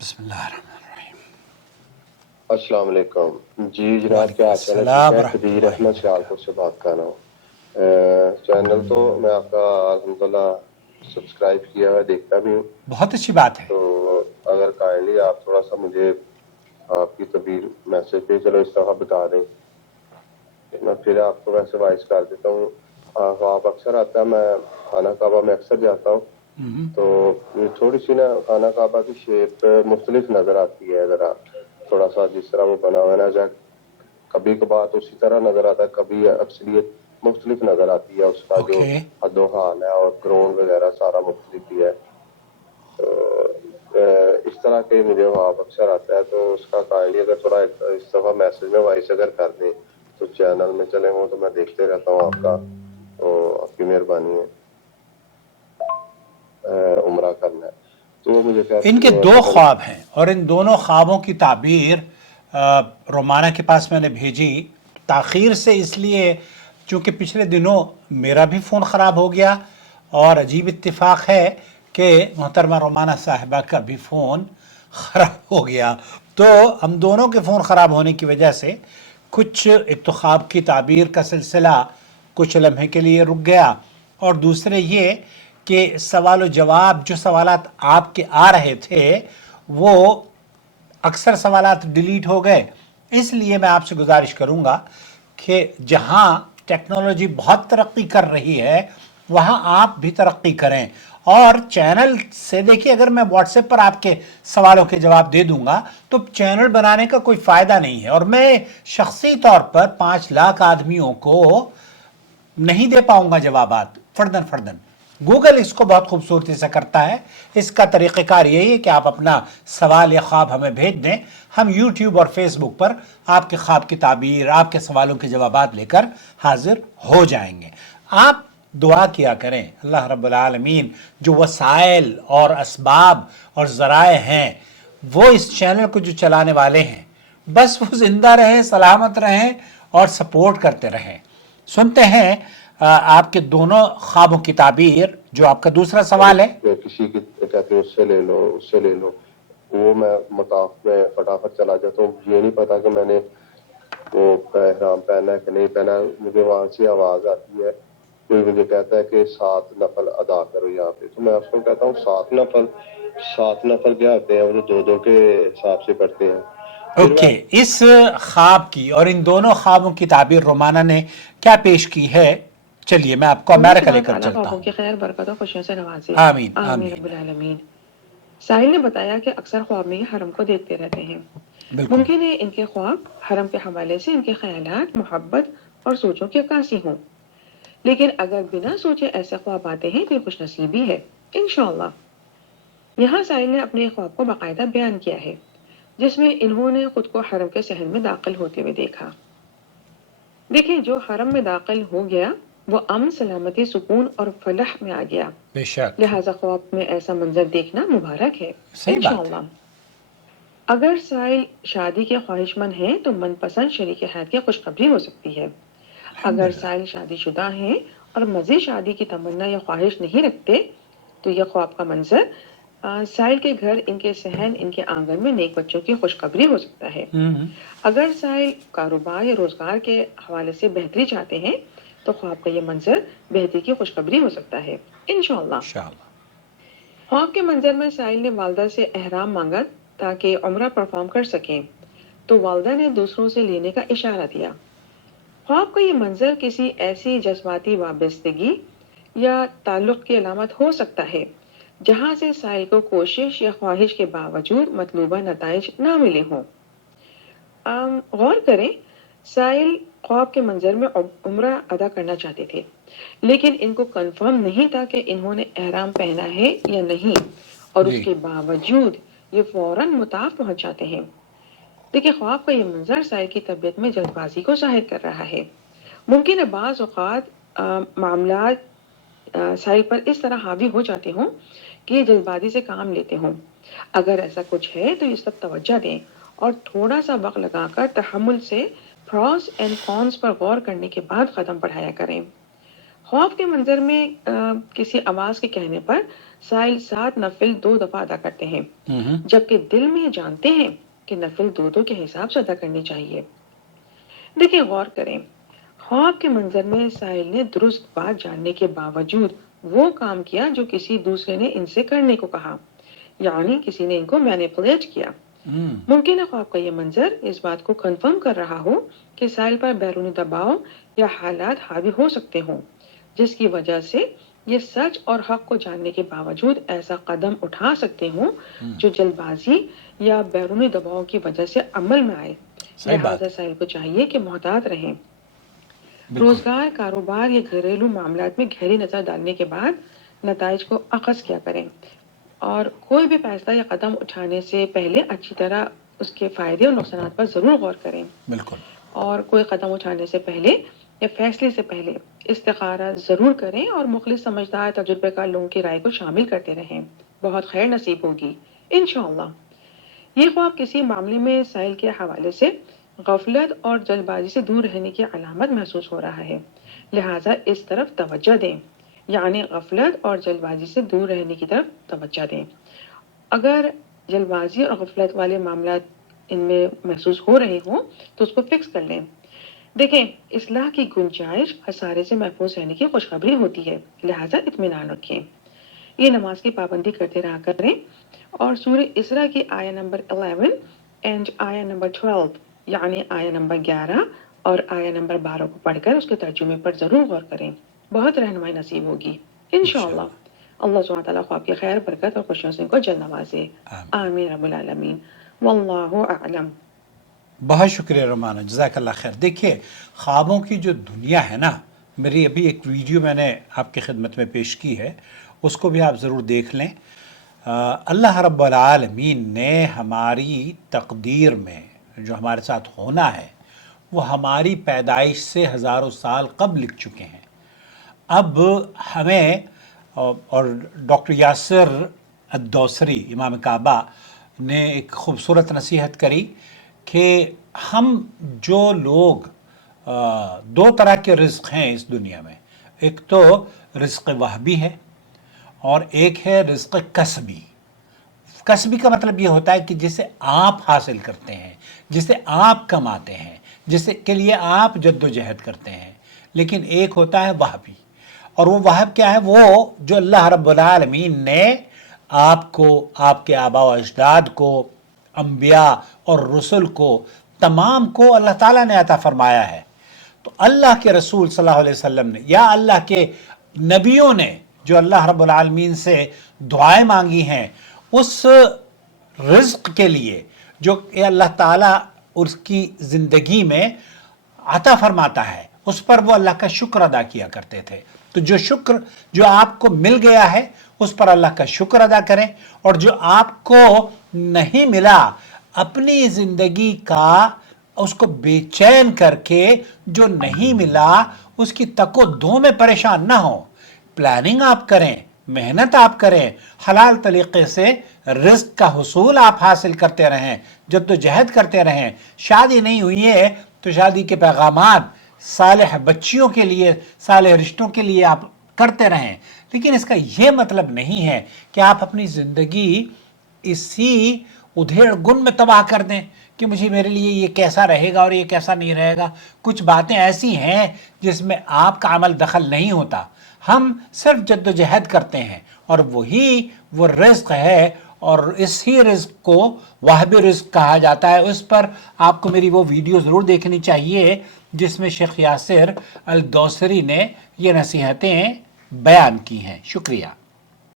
بسم اللہ الرحمن الرحیم۔ السلام علیکم جی جناب، کیا حال چال ہے؟ قدیر احمد سیالکوٹ سے بات کر رہا ہوں۔ چینل تو میں آپ کا الحمدللہ سبسکرائب کیا ہے، دیکھتا بھی ہوں۔ بہت اچھی بات ہے۔ تو اگر کائنڈلی آپ تھوڑا سا مجھے آپ کی تبدیل میسج پہ چلو اس دفعہ بتا دیں، میں پھر آپ کو ویسے وائس کر دیتا ہوں۔ آپ اکثر آتا ہے، میں خانہ کعبہ میں اکثر جاتا ہوں، تو تھوڑی سی نا خانہ کعبہ کی شیپ مختلف نظر آتی ہے، ذرا تھوڑا سا جس طرح وہ بنا ہوا ہے نا، کبھی کبھار تو اسی طرح نظر آتا ہے، کبھی اکثریت مختلف نظر آتی ہے، اس کا جو حد و حال ہے اور گراؤنڈ وغیرہ سارا مختلف ہی ہے۔ تو اس طرح کے مجھے آپ اکثر آتا ہے، تو اس کا کائنڈلی اگر تھوڑا اس دفعہ میسج میں وائس اگر کر دیں تو چینل میں چلے ہوں تو میں دیکھتے رہتا ہوں آپ کا، تو آپ کی مہربانی ہے۔ عمرہ کرنا ہے تو مجھے ان کے دو خواب ہیں اور ان دونوں خوابوں کی تعبیر رومانہ کے پاس میں نے بھیجی تاخیر سے، اس لیے چونکہ پچھلے دنوں میرا بھی فون خراب ہو گیا، اور عجیب اتفاق ہے کہ محترمہ رومانہ صاحبہ کا بھی فون خراب ہو گیا، تو ہم دونوں کے فون خراب ہونے کی وجہ سے کچھ ایک تو خواب کی تعبیر کا سلسلہ کچھ لمحے کے لیے رک گیا، اور دوسرے یہ کہ سوال و جواب جو سوالات آپ کے آ رہے تھے وہ اکثر سوالات ڈیلیٹ ہو گئے۔ اس لیے میں آپ سے گزارش کروں گا کہ جہاں ٹیکنالوجی بہت ترقی کر رہی ہے وہاں آپ بھی ترقی کریں، اور چینل سے دیکھیے اگر میں واٹس ایپ پر آپ کے سوالوں کے جواب دے دوں گا تو چینل بنانے کا کوئی فائدہ نہیں ہے، اور میں شخصی طور پر 5 لاکھ آدمیوں کو نہیں دے پاؤں گا جوابات فردن فردن۔ گوگل اس کو بہت خوبصورتی سے کرتا ہے۔ اس کا طریقہ کار یہی ہے کہ آپ اپنا سوال یا خواب ہمیں بھیج دیں، ہم یوٹیوب اور فیس بک پر آپ کے خواب کی تعبیر، آپ کے سوالوں کے جوابات لے کر حاضر ہو جائیں گے۔ آپ دعا کیا کریں اللہ رب العالمین جو وسائل اور اسباب اور ذرائع ہیں وہ اس چینل کو جو چلانے والے ہیں بس وہ زندہ رہیں، سلامت رہیں اور سپورٹ کرتے رہیں۔ سنتے ہیں آپ کے دونوں خوابوں کی تعبیر۔ جو آپ کا دوسرا سوال ہے، کسی کی کہتے ہیں اس سے لے لو اس سے لے لو، وہ میں مطاف میں فٹافٹ چلا جاتا ہوں، یہ نہیں پتا کہ میں نے وہ احرام پہنا ہے کہ نہیں پہنا، مجھے وہاں سے آواز آتی ہے، کوئی مجھے کہتا ہے کہ 7 نفل ادا کرو یہاں پہ، تو میں اس کو کہتا ہوں 7 نفل کیا ہوتے ہیں، وہ 2 کے حساب سے پڑھتے ہیں۔ اوکے، اس خواب کی اور ان دونوں خوابوں کی تعبیر رومانہ نے کیا پیش کی ہے، چلیے میں آپ کو امریکہ لے کر چلتا ہوں۔ کی خیر برکت و خوشیوں سے نوازے، آمین آمین رب العالمین۔ ساحل نے بتایا کہ اکثر خواب میں حرم کو دیکھتے رہتے ہیں، ممکن ہے ان کے خواب حرم کے حوالے سے ان کے خیالات، محبت اور سوچوں کی عکاسی ہوں، لیکن اگر بنا سوچے ایسے خواب آتے ہیں تو یہ خوش نصیبی ہے انشاءاللہ۔ یہاں ساحل نے اپنے خواب کو باقاعدہ بیان کیا ہے جس میں انہوں نے خود کو حرم کے صحن میں داخل ہوتے ہوئے دیکھا۔ دیکھیں، جو حرم میں داخل ہو گیا وہ امن، سلامتی، سکون اور فلاح میں آ گیا، بے شک، لہٰذا خواب میں ایسا منظر دیکھنا مبارک ہے صحیح بات انشاءاللہ۔ اگر سائل شادی کے خواہش مند ہیں تو من پسند شریک حیات کی خوشخبری ہو سکتی ہے۔ اگر سائل شادی شدہ ہیں اور مزید شادی کی تمنا یا خواہش نہیں رکھتے تو یہ خواب کا منظر سائل کے گھر، ان کے صحن، ان کے آنگن میں نیک بچوں کی خوشخبری ہو سکتا ہے۔ اگر سائل کاروبار یا روزگار کے حوالے سے بہتری چاہتے ہیں تو خواب کا یہ منظر بہتری کی خوشخبری ہو سکتا ہے انشاءاللہ۔ خواب کے منظر میں سائل نے والدہ سے احرام مانگا تاکہ عمرہ پرفارم کر سکیں، تو والدہ نے دوسروں سے لینے کا اشارہ دیا۔ خواب کا یہ منظر کسی ایسی جذباتی وابستگی یا تعلق کی علامت ہو سکتا ہے جہاں سے سائل کو کوشش یا خواہش کے باوجود مطلوبہ نتائج نہ ملے ہوں۔ غور کریں، سائل خواب کے منظر میں عمرہ ادا کرنا چاہتے تھے، لیکن ان کو کنفرم نہیں تھا کہ انہوں نے احرام پہنا ہے یا نہیں، اور اس کے باوجود یہ فوراً مطاف پہنچ جاتے ہیں۔ دیکھیں، خواب کا یہ منظر سائل کی طبیعت میں جلد بازی کو ظاہر کر رہا ہے۔ ممکن ہے بعض اوقات معاملات سائل پر اس طرح حاوی ہو جاتے ہوں کہ یہ جلد بازی سے کام لیتے ہوں۔ اگر ایسا کچھ ہے تو اس پر توجہ دیں اور تھوڑا سا وقت لگا کر تحمل سے پروز اینڈ کونس پر غور کرنے کے بعد قدم بڑھایا کریں۔ خوف کے منظر میں کسی آواز کے کہنے پر سائل 7 نفل 2 دفعہ ادا کرتے ہیں، جبکہ دل میں یہ جانتے ہیں کہ نفل 2 کے حساب سے ادا کرنی چاہیے۔ دیکھیں، غور کریں، خواب کے منظر میں سائل نے درست بات جاننے کے باوجود وہ کام کیا جو کسی دوسرے نے ان سے کرنے کو کہا، یعنی کسی نے ان کو مینیپولیٹ کیا۔ ممکن ہے خواب کا یہ منظر اس بات کو کنفرم کر رہا ہو کہ سائل پر بیرونی دباؤ یا حالات حاوی ہو سکتے ہوں، جس کی وجہ سے یہ سچ اور حق کو جاننے کے باوجود ایسا قدم اٹھا سکتے ہوں جو جلد بازی یا بیرونی دباؤ کی وجہ سے عمل میں آئے۔ لہٰذا سائل کو چاہیے کہ محتاط رہیں۔ روزگار، کاروبار یا گھریلو معاملات میں گہری نظر ڈالنے کے بعد نتائج کو اخذ کیا کریں، اور کوئی بھی فیصلہ یا قدم اٹھانے سے پہلے اچھی طرح اس کے فائدے اور نقصانات پر ضرور غور کریں۔ بالکل۔ اور کوئی قدم اٹھانے سے پہلے یا فیصلے سے پہلے استخارہ ضرور کریں اور مخلص سمجھدار تجربے کار لوگوں کی رائے کو شامل کرتے رہیں۔ بہت خیر نصیب ہوگی انشاءاللہ۔ یہ خواب کسی معاملے میں سائل کے حوالے سے غفلت اور جلد بازی سے دور رہنے کی علامت محسوس ہو رہا ہے، لہٰذا اس طرف توجہ دیں، یعنی غفلت اور جلد بازی سے دور رہنے کی طرف توجہ دیں۔ اگر جلد بازی اور غفلت والے معاملات ان میں محسوس ہو رہے ہوں تو اس کو فکس کر لیں۔ دیکھیں، اصلاح کی گنجائش خسارے سے محفوظ رہنے کی خوشخبری ہوتی ہے، لہٰذا اطمینان رکھیں۔ یہ نماز کی پابندی کرتے رہا کریں، اور سورہ اسراء کی آیہ نمبر 11 اینڈ آیہ نمبر 12 یعنی آیہ نمبر 11 اور آیہ نمبر 12 کو پڑھ کر اس کے ترجمے پر ضرور غور کریں۔ بہت رہنمائی نصیب ہوگی انشاءاللہ۔ اللہ سبحانہ تعالیٰ خواب کی خیر، برکت اور خوشیوں سے ان کو جلد نوازے۔ آمین رب العالمین، واللہ اعلم۔ بہت شکریہ رومانہ، جزاک اللہ خیر۔ دیکھیے، خوابوں کی جو دنیا ہے نا، میری ابھی ایک ویڈیو میں نے آپ کی خدمت میں پیش کی ہے، اس کو بھی آپ ضرور دیکھ لیں۔ اللہ رب العالمین نے ہماری تقدیر میں جو ہمارے ساتھ ہونا ہے وہ ہماری پیدائش سے ہزاروں سال قبل لکھ چکے ہیں۔ اب ہمیں، اور ڈاکٹر یاسر الدوسری امام کعبہ نے ایک خوبصورت نصیحت کری کہ ہم جو لوگ، 2 طرح کے رزق ہیں اس دنیا میں، ایک تو رزق وہبی ہے اور ایک ہے رزق کسبی۔ کسبی کا مطلب یہ ہوتا ہے کہ جسے آپ حاصل کرتے ہیں، جسے آپ کماتے ہیں، جسے کے لیے آپ جد و جہد کرتے ہیں۔ لیکن ایک ہوتا ہے وہبی، اور وہ وہب کیا ہے؟ وہ جو اللہ رب العالمین نے آپ کو، آپ کے آباء و اجداد کو، انبیاء اور رسل کو، تمام کو اللہ تعالیٰ نے عطا فرمایا ہے۔ تو اللہ کے رسول صلی اللہ علیہ وسلم نے یا اللہ کے نبیوں نے جو اللہ رب العالمین سے دعائیں مانگی ہیں، اس رزق کے لیے جو اللہ تعالیٰ اس کی زندگی میں عطا فرماتا ہے، اس پر وہ اللہ کا شکر ادا کیا کرتے تھے۔ تو جو شکر جو آپ کو مل گیا ہے اس پر اللہ کا شکر ادا کریں، اور جو آپ کو نہیں ملا، اپنی زندگی کا اس کو بے چین کر کے جو نہیں ملا اس کی تک و دو میں پریشان نہ ہوں۔ پلاننگ آپ کریں، محنت آپ کریں، حلال طریقے سے رزق کا حصول آپ حاصل کرتے رہیں، جد و جہد کرتے رہیں۔ شادی نہیں ہوئی ہے تو شادی کے پیغامات صالح بچیوں کے لیے، صالح رشتوں کے لیے آپ کرتے رہیں، لیکن اس کا یہ مطلب نہیں ہے کہ آپ اپنی زندگی اسی ادھیڑ گن میں تباہ کر دیں کہ مجھے، میرے لیے یہ کیسا رہے گا اور یہ کیسا نہیں رہے گا۔ کچھ باتیں ایسی ہیں جس میں آپ کا عمل دخل نہیں ہوتا، ہم صرف جد و جہد کرتے ہیں، اور وہی وہ رزق ہے، اور اسی رزق کو وہبی رزق کہا جاتا ہے۔ اس پر آپ کو میری وہ ویڈیو ضرور دیکھنی چاہیے جس میں شیخ یاسر الدوسری نے یہ نصیحتیں بیان کی ہیں۔ شکریہ۔